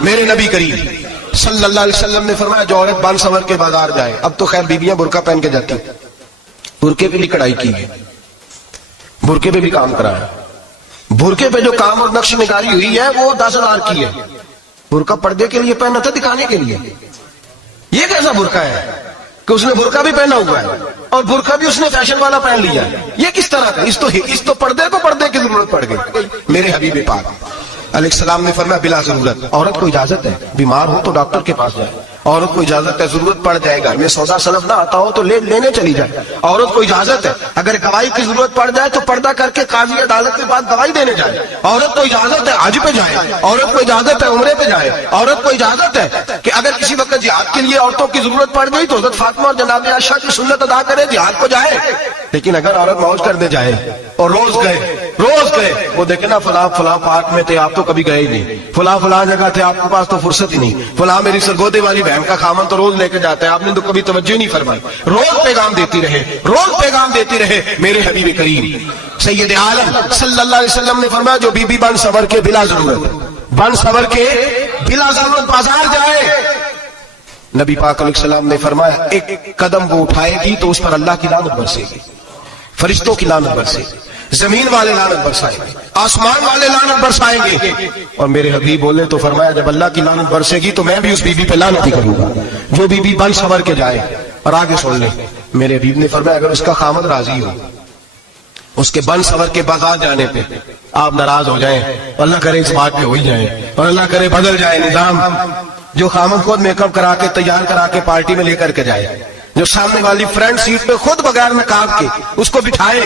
میرے نبی کریم صلی اللہ علیہ وسلم نے فرمایا جو عورت بن سنور کے بازار جائے، اب تو خیر بیویاں برقع پہن کے جاتی، برقعے پہ بھی کڑھائی کی ہے، برقعے پہ بھی کام کرا ہے، برقعے پہ جو کام اور نقش نگاری ہوئی ہے وہ 10,000 کی ہے، برقع پردے کے لیے پہنا تھا، دکھانے کے لیے۔ یہ کیسا برقع ہے کہ اس نے برقع بھی پہنا ہوا ہے اور برقع بھی اس نے فیشن والا پہن لیا ہے؟ یہ کس طرح کا؟ اس تو پردے کو پردے کی ضرورت پڑ گئی۔ میرے حبیب پاک علیہ السلام نے فرمایا بلا ضرورت، عورت کو اجازت ہے بیمار ہو تو ڈاکٹر کے پاس جائے، عورت کو اجازت ہے ضرورت پڑ جائے گا میں سودا سلف نہ آتا ہو تو لینے چلی جائے، عورت کو اجازت ہے اگر گواہی کی ضرورت پڑ جائے تو پردہ کر کے قاضی عدالت کے بعد گواہی دینے جائے، عورت کو اجازت ہے حج پہ جائے، عورت کو اجازت ہے عمرے پہ جائے، عورت کو اجازت ہے کہ اگر کسی وقت جہاد کے لیے عورتوں کی ضرورت پڑ گئی تو حضرت فاطمہ اور جناب عائشہ کی سنت ادا کرے، جہاد کو جائے۔ لیکن اگر عورت موج کرنے جائے اور روز گئے وہ دیکھے نا فلاں پارک میں تھے آپ تو کبھی گئے ہی نہیں، فلاں جگہ تھے آپ کے پاس تو فرصت ہی نہیں، فلاں میری سرگودے والی بہن کا خامن تو روز لے کے جاتا ہے آپ نے تو کبھی توجہ نہیں فرمائی۔ روز پیغام دیتی رہے میرے حبیب کریم سید عالم صلی اللہ علیہ وسلم نے فرمایا جو بی بی بن سنور کے بلا ضرورت بازار جائے، نبی پاک علیہ السلام نے فرمایا ایک قدم وہ اٹھائے گی تو اس پر اللہ کی لعنت برسے گی، فرشتوں کی لعنت برسے گی، زمین والے لعنت برسائیں گے، آسمان والے لعنت برسائیں گے۔ اور میرے حبیب بولے تو فرمایا جب اللہ کی لعنت برسے گی تو میں بھی اس بی بی پہ لعنت ہی کروں گا جو بی بی بن سنور کے جائے۔ اور آگے سن لیں میرے حبیب نے فرمایا اگر اس کا خامد راضی ہو اس کے بن سنور کے بازار جانے پہ، آپ ناراض ہو جائیں، اللہ کرے اس بات پہ ہو ہی جائیں اور اللہ کرے بدل جائے نظام، جو خامد خود میک اپ کرا کے تیار کرا کے پارٹی میں لے کر کے جائے، جو سامنے والی فرنٹ سیٹ پہ خود بغیر نقاب کے اس کو بٹھائے،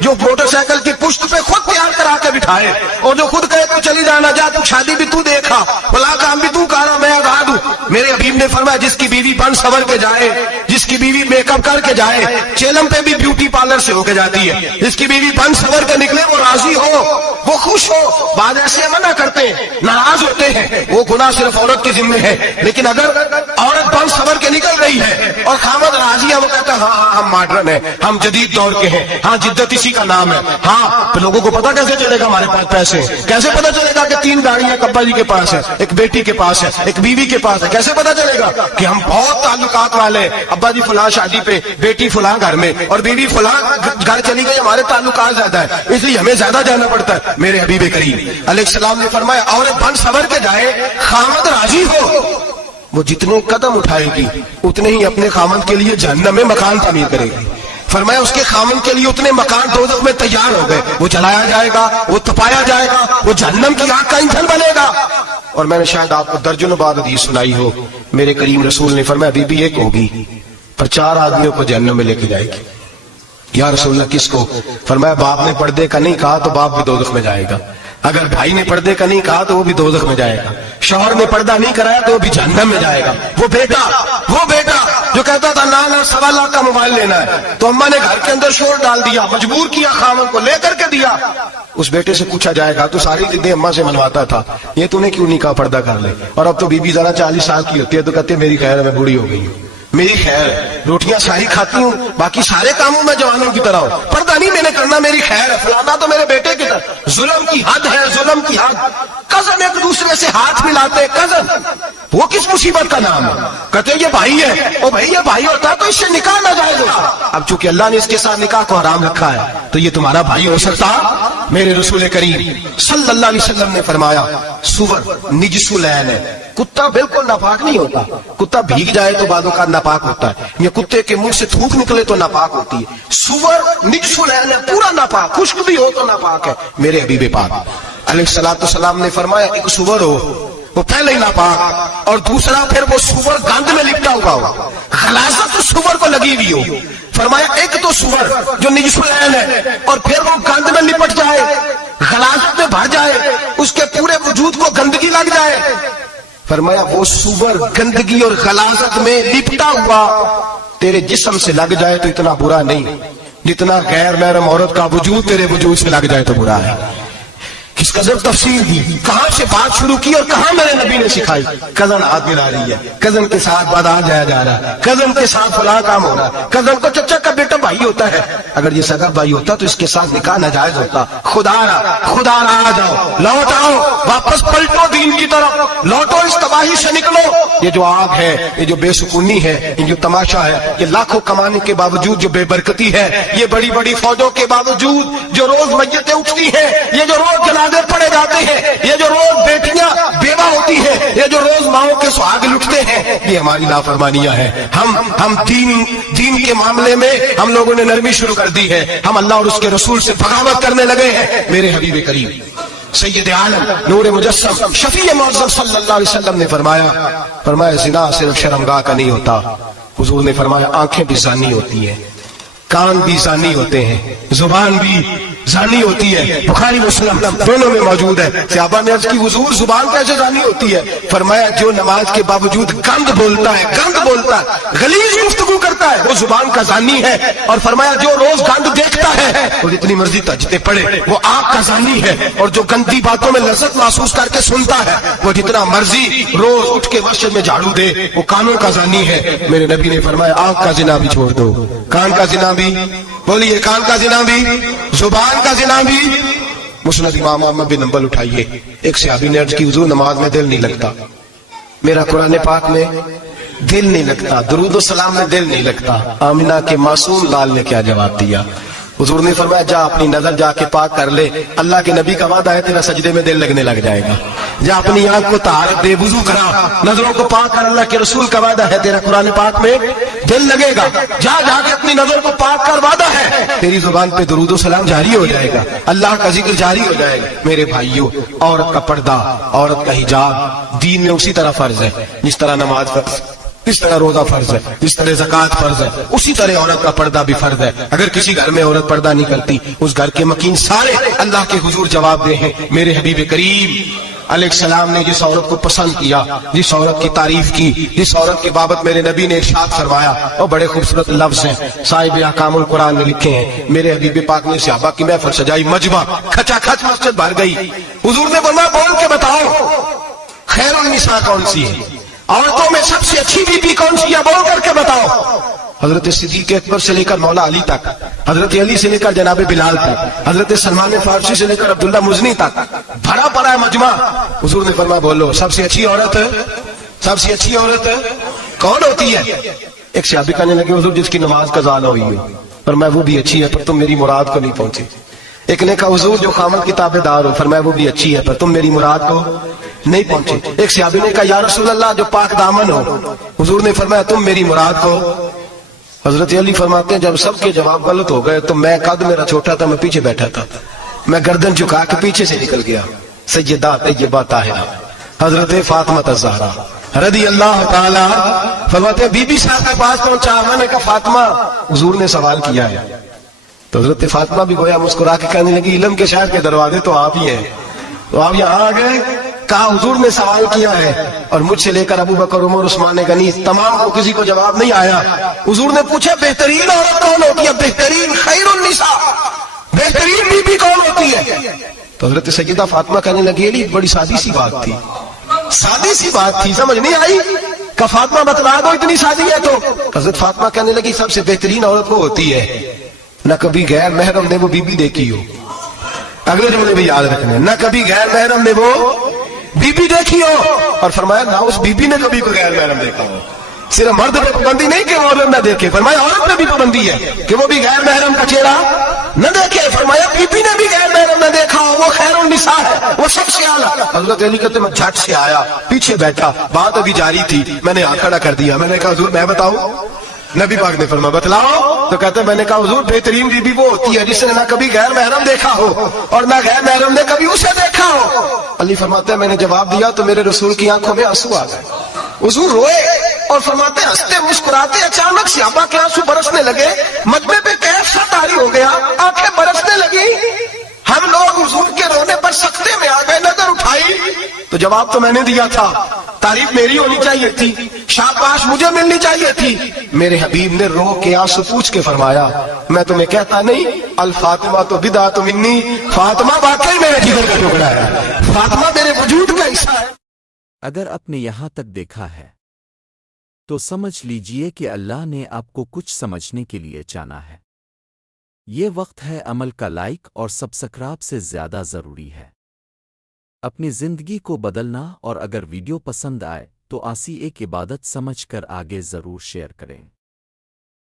جو موٹر سائیکل کی پشت پہ خود تیار کرا کے بٹھائے اور جو خود کہے تو چلی جانا جا تو شادی بھی تو دیکھا فلاں کام بھی تو کرا میں آزاد ہوں۔ میرے حبیب نے فرمایا جس کی بیوی بن سنور کے جائے، جس کی بیوی میک اپ کر کے جائے، چیلم پہ بھی بیوٹی پارلر سے ہو کے جاتی ہے، جس کی بیوی بن سنور کے نکلے وہ راضی ہو وہ خوش ہو۔ بعض ایسے منع کرتے ہیں ناراض ہوتے ہیں وہ گناہ صرف عورت کے ذمہ ہے، لیکن اگر عورت بن سنور کے نکل رہی ہے اور خامد راضی ہے وہ کہتا ہے ہاں ہم ماڈرن ہیں، ہم جدید دور کے ہیں، ہاں جدت اسی کا نام ہے، ہاں تو لوگوں کو پتا کیسے چلے گا ہمارے پاس پیسے ہیں، کیسے پتا چلے گا کہ 3 گاڑیاں ابا جی کے پاس ہے، ایک بیٹی کے پاس ہے، ایک بیوی کے پاس ہے، کیسے پتا چلے گا کہ ہم بہت تعلقات والے، ابا جی فلاں شادی پہ، بیٹی فلاں گھر میں اور بیوی فلاں گھر چلی گئی، ہمارے تعلقات زیادہ ہے اس لیے ہمیں زیادہ جانا پڑتا ہے۔ میرے حبیب کریم علیہ السلام نے فرمایا عورت بن سنور کے جائے خامد راضی ہو وہ جتنے قدم اٹھائے گی اتنے ہی اپنے خامد کے لیے جہنم میں مکان تعمیر کرے گی۔ فرمایا اس کے خامن کے لیے اتنے مکان دوزخ میں تیار ہو گئے، وہ جلایا جائے گا، وہ تپایا جائے گا، وہ جہنم کی آگ کا ایندھن بنے گا۔ اور میں نے شاید آپ کو درجنوں بعد حدیث سنائی ہو، میرے کریم رسول نے فرمایا بی بی ایک ہوگی پر 4 آدمیوں کو جہنم میں لے کے جائے گی۔ یا رسول اللہ کس کو؟ فرمایا باپ نے پردے کا نہیں کہا تو باپ بھی دوزخ میں جائے گا، اگر بھائی نے پردے کا نہیں کہا تو وہ بھی دوزخ میں جائے گا، شوہر نے پردہ نہیں کرایا تو وہ بھی جہنم میں جائے گا۔ وہ بیٹا جو کہتا تھا نا 1.25 لاکھ کا موبائل لینا ہے تو اماں نے گھر کے اندر شور ڈال دیا، مجبور کیا خامن کو لے کر کے دیا، اس بیٹے سے پوچھا جائے گا تو ساری چیزیں اماں سے منواتا تھا، یہ تو نے کیوں نہیں کہا پردہ کر لے؟ اور اب تو بی بی ذرا 40 سال کی ہوتی ہے تو کہتے میری خیر ہے میں بوڑھی ہو گئی ہوں، میری خیر ہے روٹیاں ساری کھاتی ہوں باقی سارے کاموں میں جوانوں کی طرح ہوں، پردہ نہیں میں نے کرنا میری خیر ہے، فلانا تو میرے بیٹے کی طرح۔ ظلم کی حد ہے، ظلم کی حد۔ کزن ایک دوسرے سے ہاتھ ملاتے، کزن وہ کس مصیبت کا نام ہے؟ کہتے یہ بھائی ہے، او بھائی یہ بھائی ہوتا تو اس سے نکاح نہ جائز ہوتا، اب چونکہ اللہ نے اس کے ساتھ نکاح کو حرام رکھا ہے تو یہ تمہارا بھائی ہو سکتا؟ میرے رسول کریم صلی اللہ علیہ وسلم نے فرمایا سور نجس العین ہے، کتا بالکل ناپاک نہیں ہوتا، کتا بھیگ جائے تو بعض اوقات ناپاک ہوتا ہے، یہ کتے کے منہ سے تھوک نکلے تو ناپاک ہوتی ہے، سور نجس العین ہے پورا ناپاک، خشک بھی ہو تو ناپاک ہے۔ میرے حبیب پاک علیہ السلام نے فرمایا ایک سور ہو وہ پہلے ہی ناپاک اور دوسرا پھر وہ سور گند میں لپٹا ہوا ہو، غلاظت سور کو لگی ہوئی ہو۔ فرمایا ایک تو سور جو نجس العین ہے اور پھر وہ گند میں لپٹ جائے، غلاظت میں بھر جائے، اس کے پورے وجود کو گندگی لگ جائے۔ فرمایا وہ سور گندگی اور غلاظت میں لپٹا ہوا تیرے جسم سے لگ جائے تو اتنا برا نہیں جتنا غیر محرم عورت کا وجود تیرے وجود سے لگ جائے تو برا ہے۔ किस कदर तफसील दी, कहां से बात शुरू की और कहां मेरे नबी ने सिखाई। कजन हाथ मिला रही है, कजन के साथ बाजार जाया जा रहा है, कजन के साथ फला काम हो रहा है, कजन को चचा का बेटा भाई होता है। अगर ये सगा भाई होता तो इसके साथ निकाह नाजायज होता। खुदा आ जाओ, लौट आओ, वापस पलटो दीन की तरफ, लौटो, इस तबाही से निकलो। ये जो आग है, ये जो बेसुकूनी है, ये जो तमाशा है, ये लाखों कमाने के बावजूद जो बेबरकती है, ये बड़ी बड़ी फौजों के बावजूद जो रोज मस्जिदें उठती हैं, ये जो रोज जनाजे पड़े जाते हैं, ये जो रोज बेटियां बेवा होती हैं, ये जो रोज माओं के सुहाग लुटते हैं, ये हमारी नाफरमानियां हैं। हम दीन के मामले में हम लोगों ने नरमी शुरू कर दी है। हम अल्लाह और उसके रसूल से बगावत करने लगे हैं। मेरे हबीब करीम सैयद आलम नूर मुजस्सम शफी मुअज़्ज़म सल्लल्लाहु अलैहि वसल्लम ने फरमाया ज़िना सिर्फ शर्मगाह का नहीं होता। हुजूर ने फरमाया आंखें भी ज़ानी होती हैं, कान भी ज़ानी होते हैं, जुबान भी ज़ानी होती है। बुखारी मुस्लिम दोनों में मौजूद है। सहाबा ने अर्ज़ की हुजूर जुबान कैसे ज़ानी होती है? फरमाया जो नमाज के बावजूद गंद बोलता है, गलीज गुफ्तगू करता है, वो जुबान का ज़ानी है। और फरमाया जो रोज गंद देखता है और जितनी मर्जी तजते पड़े, वो आँख का ज़ानी है। और जो गंदी बातों में लज्जत महसूस करके सुनता है, वो जितना मर्जी रोज उठ के मस्जिद में झाड़ू दे, वो कानों का ज़ानी है। मेरे नबी ने फरमाया आँख का ज़िना भी छोड़ दो, कान का ज़िना भी, बोलिए कान का ज़िना भी, जुबान का ज़िना भी। मुस्नद इमाम अहमद बिन हंबल उठाइए, एक सहाबी ने अर्ज़ की हुजूर नमाज में दिल नहीं लगता, मेरा कुरान पाक में दिल नहीं लगता, दुरूद सलाम में दिल नहीं लगता। आमिना के मासूम लाल ने क्या जवाब दिया? हुजूर ने फरमाया जा अपनी नजर जाके पाक कर ले, अल्लाह के नबी का वादा है तेरा सजदे में दिल लगने लग जाएगा। जा अपनी आंख को तहारत दे, वुजू करा, नजरों को पाक कर, अल्लाह के रसूल का वादा है तेरा कुरान पाक में दिल लगेगा। जा जाके अपनी नजर को पाक कर, वादा है तेरी जुबान पे दुरूद सलाम जारी हो जाएगा, अल्लाह का जिक्र जारी हो जाएगा। मेरे भाइयों, औरत का पर्दा, औरत का हिजाब दीन में उसी तरह फर्ज है जिस तरह नमाज फर्ज, जिस तरह रोजा फर्ज है, जिस तरह ज़कात फर्ज है, उसी तरह औरत का पर्दा भी फर्ज है। अगर किसी घर में औरत पर्दा नहीं करती, उस घर के मकीन सारे अल्लाह के हुजूर जवाब दे हैं। मेरे हबीब करीम अलैहिस्सलाम ने जिस औरत को पसंद किया, जिस औरत की तारीफ की, जिस औरत की बाबत मेरे नबी ने इरशाद फरमाया, और बड़े खूबसूरत लफ्ज हैं, साहिब अहकामुल कुरान में लिखे हैं। मेरे हबीब पाक ने सहाबा की महफिल सजाई, मजमा खचाखच मस्जिद भर गई। हुजूर ने फरमाया बोल के बताओ खैरुन निसा कौन सी है, औरतों में सबसे अच्छी बीबी कौन सी है, बोल करके बताओ। हजरत सिद्दीक अकबर से लेकर मौला अली तक, हजरत अली से लेकर जनाब बिलाल तक, हजरत सलमान फारसी से लेकर अब्दुल्ला मुजनी तक भरा पड़ा है मजमा। हुजूर ने फरमाया बोलो सबसे अच्छी औरत कौन होती है? एक सहाबी कहने लगे हुजूर जिसकी नमाज कज़ा न हुई हो। फरमाया वो भी अच्छी है पर तुम मेरी मुराद को नहीं पहुंचे। एक ने कहा हुजूर जो खामद की ताबेदार हो। फरमाया वो भी अच्छी है पर तुम मेरी मुराद को नहीं पहुंचे। एक सहाबी ने कहा या रसूल अल्लाह जो पाक दामन हो। हुजूर ने फरमाया तुम मेरी मुराद को। हजरत अली फरमाते हैं जब सबके जवाब गलत हो गए तो मैं, कद मेरा छोटा था, मैं पीछे बैठा था, मैं गर्दन झुका के पीछे से निकल गया। सैयदा तैयबा ताहिरा हजरत फातिमा ज़हरा रज़ी अल्लाह ताला फरमाते बीबी साहब के पास पहुंचा। मैंने कहा फातिमा, हुजूर ने सवाल किया है। तो हजरत फातिमा भी गोया मुस्कुरा के कहने लगी इल्म के शहर के दरवाजे तो आप ही हैं, तो आप यहाँ आ गए। कहा हुजूर ने सवाल किया है और मुझसे लेकर अबू बकर, उमर, उस्मान गनी तमाम को किसी को जवाब नहीं आया। हुजूर ने पूछा बेहतरीन औरत कौन होती है? बेहतरीन खैरुन निसा, बेहतरीन बीबी कौन होती है? तो हजरत सैयदा फातिमा कहने लगी बड़ी सादी सी बात थी, सादी सी बात थी, समझ नहीं आई। का फातिमा बतला दो इतनी सादी है। तो हजरत फातिमा कहने लगी सबसे बेहतरीन औरत वो होती है न कभी गैर महरम ने वो बीबी देखी हो। अगले जुमले भी याद रखने, न कभी गैर महरम ने वो बीबी देखी हो। और फरमाया ना उस बीबी ने कभी कोई गैर महरम देखा हो। सिर्फ मर्द पे पाबंदी नहीं कि वो औरत न देखे, फरमाया औरत पे भी पाबंदी है कि वो भी गैर महरम का चेहरा न देखे। फरमाया बीबी ने भी गैर महरम न देखा हो, वो खैरुन निसा है, वो सबसे आला। हजरत अली कहते मैं झट से आया, पीछे बैठा, बात अभी जारी थी, मैंने हाथ खड़ा कर दिया। मैंने कहा हुजूर मैं बताऊं? नबी पाक ने फरमाया बतलाओ। तो कहते मैंने कहा हुजूर बेहतरीन बीबी वो होती है जिसने ना कभी गैर महरम देखा हो और ना गैर महरम ने कभी उसे देखा हो। अली फरमाते हैं मैंने जवाब दिया तो मेरे रसूल की आंखों में आंसू आ गए। हुजूर रोए और फरमाते हंसते मुस्कुराते अचानक सहाबा के आंसू बरसने लगे, मजमे पे कैफ सा तारी हो गया, आंखें बरसने लगी। हम लोग हुजूर के रोने पर सख्ते में आ गए, नजर उठाई तो जवाब तो मैंने दिया था। तारीफ मेरी होनी चाहिए थी, शाबाश मुझे मिलनी चाहिए थी। मेरे हबीब ने रो के आंसू पूछ के फरमाया, मैं तुम्हें कहता नहीं अल फातिमा तो बिदा तो मिन्नी, फातिमा वाकई मेरे जिगर का टुकड़ा है, फातिमा मेरे वजूद का हिस्सा है। अगर आपने यहाँ तक देखा है तो समझ लीजिए कि अल्लाह ने आपको कुछ समझने के लिए चाहा है। ये वक्त है अमल का, लाइक और सब्सक्राइब से ज़्यादा ज़रूरी है अपनी ज़िंदगी को बदलना। और अगर वीडियो पसंद आए तो आसी एक इबादत समझ कर आगे ज़रूर शेयर करें।